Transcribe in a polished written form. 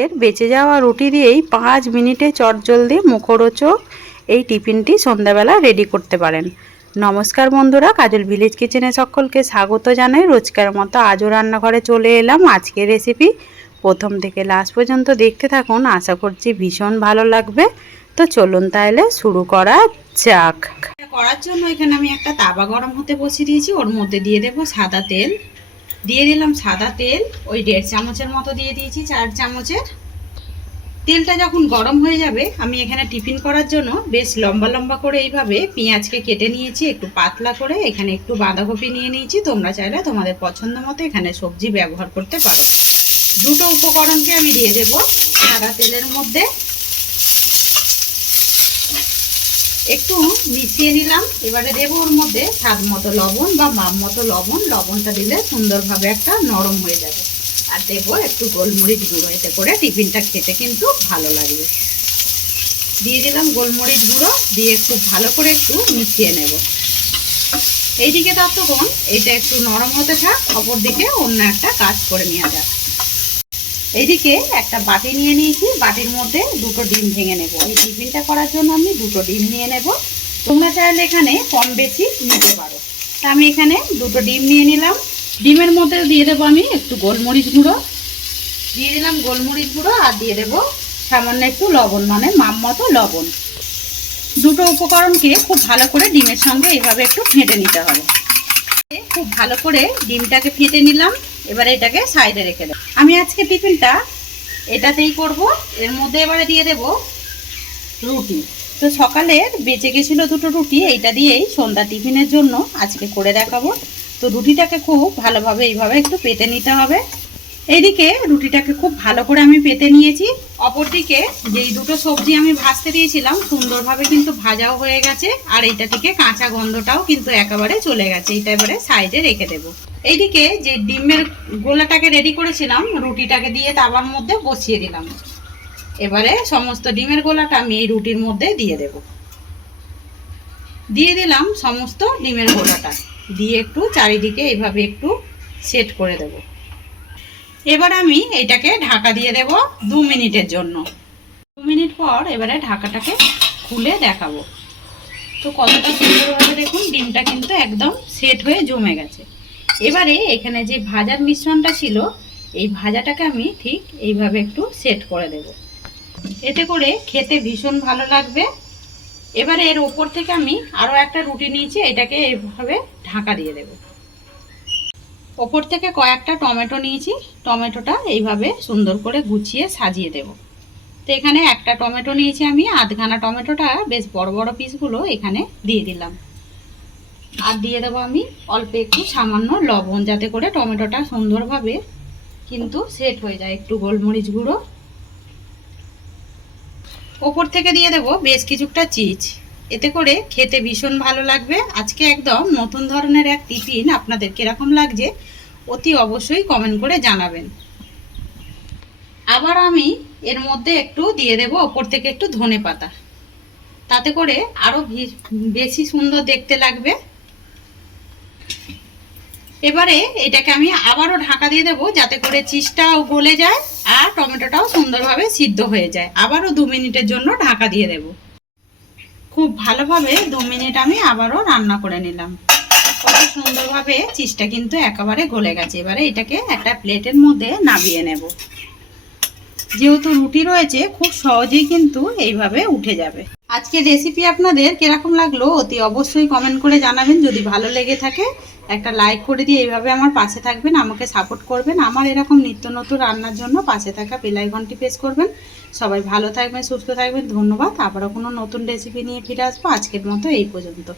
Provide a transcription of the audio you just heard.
এর বেঁচে যাওয়া রুটি দিয়েই 5 মিনিটে চটজলদি মুখরোচক এই টিফিনটি সন্ধ্যাবেলা রেডি করতে পারেন। নমস্কার বন্ধুরা, কাজল ভিলেজ কিচেনে সকলকে স্বাগত জানাই। রোজকার মতো আজও রান্নাঘরে চলে এলাম আজকের রেসিপি। প্রথম থেকে লাস্ট পর্যন্ত দেখতে থাকুন, আশা করছি ভীষণ ভালো লাগবে। তো চলুন তাহলে শুরু করা যাক। করার জন্য এখানে আমি একটা তাওয়া গরম হতে বসিয়ে দিয়েছি, ওর মধ্যে দিয়ে দেবো সাদা তেল। দিয়ে দিলাম সাদা তেল, ওই 1.5 চামচের মতো দিয়ে দিয়েছি, 4 চামচের। তেলটা যখন গরম হয়ে যাবে, আমি এখানে টিফিন করার জন্য বেশ লম্বা লম্বা করে এইভাবে পেঁয়াজকে কেটে নিয়েছি, একটু পাতলা করে। এখানে একটু বাঁধাকপি নিয়ে নিয়েছি, তোমরা চাইলে তোমাদের পছন্দ মতো এখানে সবজি ব্যবহার করতে পারো। দুটো উপকরণকে আমি দিয়ে দেব সাদা তেলের মধ্যে, একটু মিশিয়ে নিলাম। এবারে দেবো ওর মধ্যে স্বাদ মতো লবণ বা মাপ মতো লবণ। লবণটা দিলে সুন্দরভাবে একটা নরম হয়ে যাবে। আর দেবো একটু গোলমরিচ গুঁড়ো, এতে করে টিফিনটা খেতে কিন্তু ভালো লাগবে। দিয়ে দিলাম গোলমরিচ গুঁড়ো, দিয়ে একটু ভালো করে একটু মিশিয়ে নেব। এইদিকে ততক্ষণ এটা একটু নরম হতে থাক, অপর দিকে অন্য একটা কাজ করে নেওয়া যাক। এইদিকে একটা বাটি নিয়ে নিয়েছি, বাটির মধ্যে দুটো ডিম ভেঙে নেব। এই টিফিনটা করার জন্য আমি দুটো ডিম নিয়ে নেব। তোমরা চাইলে এখানে কম বেশি নিতে পারো। তা আমি এখানে দুটো ডিম নিয়ে নিলাম। ডিমের মধ্যে দিয়ে দেবো আমি একটু গোলমরিচ গুঁড়ো, দিয়ে দিলাম গোলমরিচ গুঁড়ো, আর দিয়ে দেবো সামান্য একটু লবণ, মানে মাপ মতো লবণ। দুটো উপকরণকে খুব ভালো করে ডিমের সঙ্গে এইভাবে একটু ফেটে নিতে হবে। খুব ভালো করে ডিমটাকে ফেটে নিলাম। এবারে এটাকে সাইডে রেখে দেব। আমি আজকে টিফিনটা এটাতেই করব। এর মধ্যে এবারে দিয়ে দেব রুটি। তো সকালের বেঁচে গেছিলো দুটো রুটি, এইটা দিয়েই সন্ধ্যা টিফিনের জন্য আজকে করে দেখাবো। তো রুটিটাকে খুব ভালোভাবে এইভাবে একটু পেতে নিতে হবে। এইদিকে রুটিটাকে খুব ভালো করে আমি পেতে নিয়েছি। অপরদিকে যেই দুটো সবজি আমি ভাজতে দিয়েছিলাম সুন্দরভাবে কিন্তু ভাজাও হয়ে গেছে, আর এইটা থেকে কাঁচা গন্ধটাও কিন্তু একেবারে চলে গেছে। এইটা এবারে সাইডে রেখে দেবো। এইদিকে যে ডিমের গোলাটাকে রেডি করেছিলাম, রুটিটাকে দিয়ে তাওয়ার মধ্যে বসিয়ে দিলাম। এবারে সমস্ত ডিমের গোলাটা আমি এই রুটির মধ্যে দিয়ে দেব। দিয়ে দিলাম সমস্ত ডিমের গোলাটা, দিয়ে একটু চারিদিকে এইভাবে একটু সেট করে দেব। এবার আমি এটাকে ঢাকা দিয়ে দেব 2 মিনিটের জন্য। 2 মিনিট পর এবারে ঢাকাটাকে খুলে দেখাবো। তো কতটা সুন্দরভাবে দেখুন ডিমটা কিন্তু একদম সেট হয়ে জমে গেছে। এবারে এখানে যে ভাজার মিশ্রণটা ছিল, এই ভাজাটাকে আমি ঠিক এইভাবে একটু সেট করে দেব। এতে করে খেতে ভীষণ ভালো লাগবে। এবারে এর ওপর থেকে আমি আরও একটা রুটি নিয়েছি, এটাকে এইভাবে ঢাকা দিয়ে দেব। ওপর থেকে কয়েকটা টমেটো নিয়েছি, টমেটোটা এইভাবে সুন্দর করে গুছিয়ে সাজিয়ে দেব। তো এখানে একটা টমেটো নিয়েছি আমি, আধখানা টমেটোটা বেশ বড় বড় পিসগুলো এখানে দিয়ে দিলাম। আর দিয়ে দেবো আমি অল্প একটু সামান্য লবণ, যাতে করে টমেটোটা সুন্দরভাবে কিন্তু সেট হয়ে যায়। একটু গোলমরিচ গুঁড়ো। ওপর থেকে দিয়ে দেবো বেশ কিছুটা চিজ, এতে করে খেতে ভীষণ ভালো লাগবে। আজকে একদম নতুন ধরনের এক টিফিন, আপনাদের কিরকম লাগছে অতি অবশ্যই কমেন্ট করে জানাবেন। আবার আমি এর মধ্যে একটু দিয়ে দেব ওপর থেকে একটু ধনেপাতা, তাতে করে আরও বেশি সুন্দর দেখতে লাগবে। এবারে এটাকে আমি আবারও ঢাকা দিয়ে দেবো, যাতে করে চিজটাও গলে যায় আর টমেটোটাও সুন্দরভাবে সিদ্ধ হয়ে যায়। আবারও 2 মিনিটের জন্য ঢাকা দিয়ে দেব। খুব ভালোভাবে 2 মিনিট আমি আবারও রান্না করে নিলাম। কত সুন্দরভাবে চিজটা কিন্তু একেবারে গলে গেছে। এবারে এটাকে একটা প্লেটের মধ্যে নামিয়ে নেব। যেহেতু রুটি রয়েছে, খুব সহজেই কিন্তু এইভাবে উঠে যাবে। আজকের রেসিপি আপনাদের কিরকম লাগলো অতি অবশ্যই কমেন্ট করে জানাবেন। যদি ভালো লেগে থাকে একটা লাইক করে দিয়ে এইভাবে আমার পাশে থাকবেন, আমাকে সাপোর্ট করবেন। আমার এরকম নিত্য নতুন রান্নার জন্য পাশে থাকা বেল আইকনটি প্রেস করবেন। সবাই ভালো থাকবেন, সুস্থ থাকবেন। ধন্যবাদ। আবারও কোনো নতুন রেসিপি নিয়ে ফিরে আসবো। আজকের মতো এই পর্যন্ত।